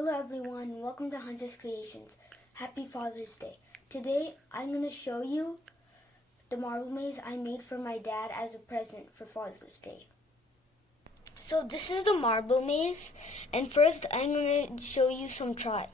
Hello everyone, welcome to Hansa's Creations. Happy Father's Day. Today I'm going to show you the marble maze I made for my dad as a present for Father's Day. So this is the marble maze, and first I'm going to show you some tries.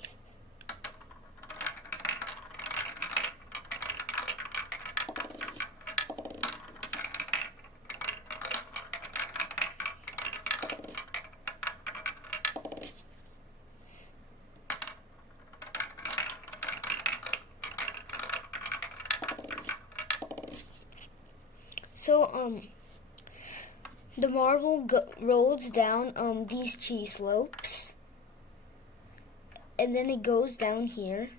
So, the marble rolls down these cheese slopes, and then it goes down here,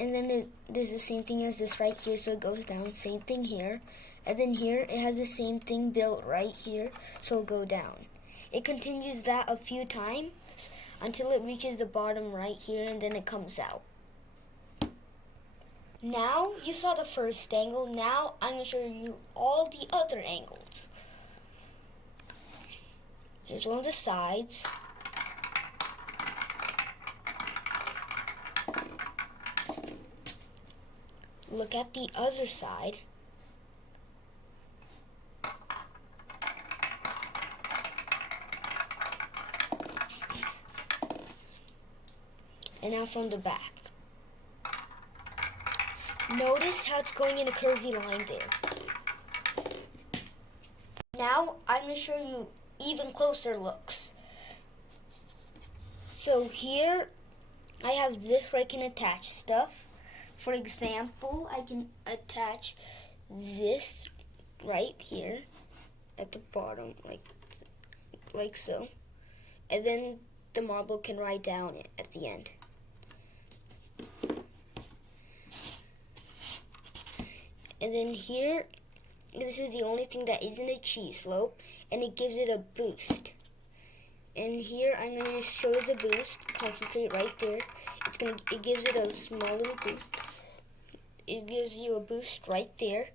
and then there's the same thing as this right here, so it goes down, same thing here, and then here it has the same thing built right here, so it'll go down. It continues that a few times until it reaches the bottom right here, and then it comes out. Now, you saw the first angle. Now, I'm going to show you all the other angles. Here's one of the sides. Look at the other side. And now from the back. Notice how it's going in a curvy line there. Now I'm going to show you even closer looks. So here I have this where I can attach stuff. For example, I can attach this right here at the bottom, like so. And then the marble can ride down it at the end. And then here, this is the only thing that isn't a cheese slope, and it gives it a boost. And here, I'm going to just show you the boost. Concentrate right there. It gives it a small little boost. It gives you a boost right there.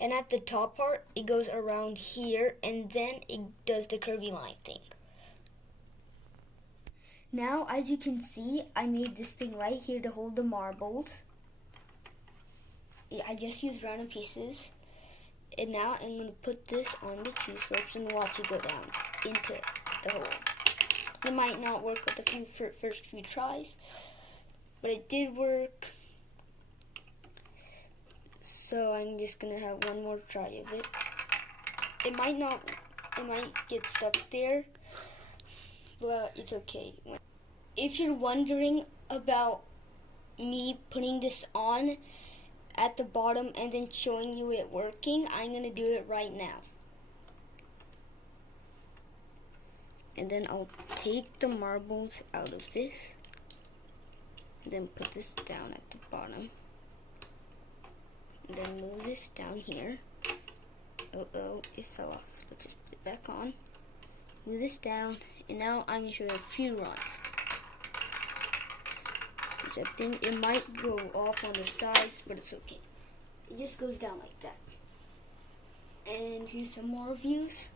And at the top part, it goes around here, and then it does the curvy line thing. Now, as you can see, I made this thing right here to hold the marbles. I just used random pieces, and now I'm going to put this on the cheese slopes and watch it go down into the hole. It might not work with the first few tries, but it did work. So I'm just going to have one more try of it. It might get stuck there, but it's okay. If you're wondering about me putting this on at the bottom and then showing you it working, I'm going to do it right now. And then I'll take the marbles out of this, and then put this down at the bottom, and then move this down here. Oh, it fell off. Let's just put it back on. Move this down, and now I'm going to show you a few runs. I think it might go off on the sides, but it's okay. It just goes down like that. And here's some more views.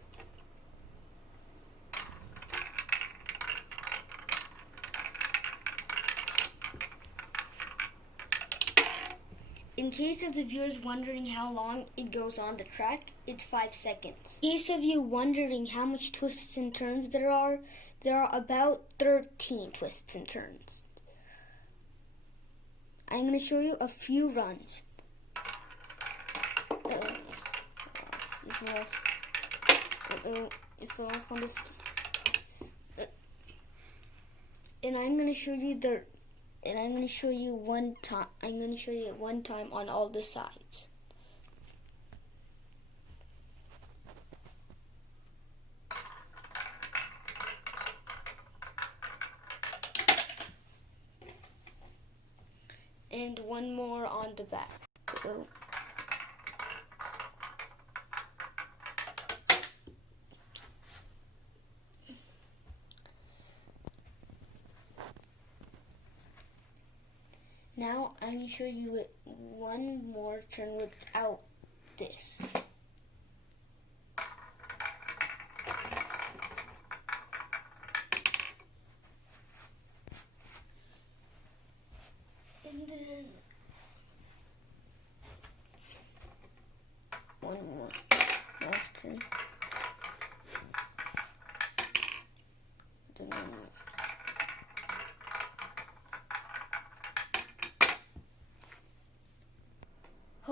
In case of the viewers wondering how long it goes on the track, it's 5 seconds. In case of you wondering how much twists and turns there are about 13 twists and turns. I'm going to show you a few runs. It fell off on this. And I'm going to show you one time. I'm going to show you it one time on all the sides. And one more on the back. Now I'm going to show you one more turn without this.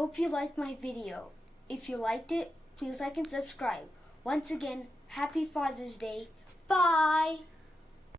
hope you liked my video. If you liked it, please like and subscribe. Once again, happy Father's Day. Bye!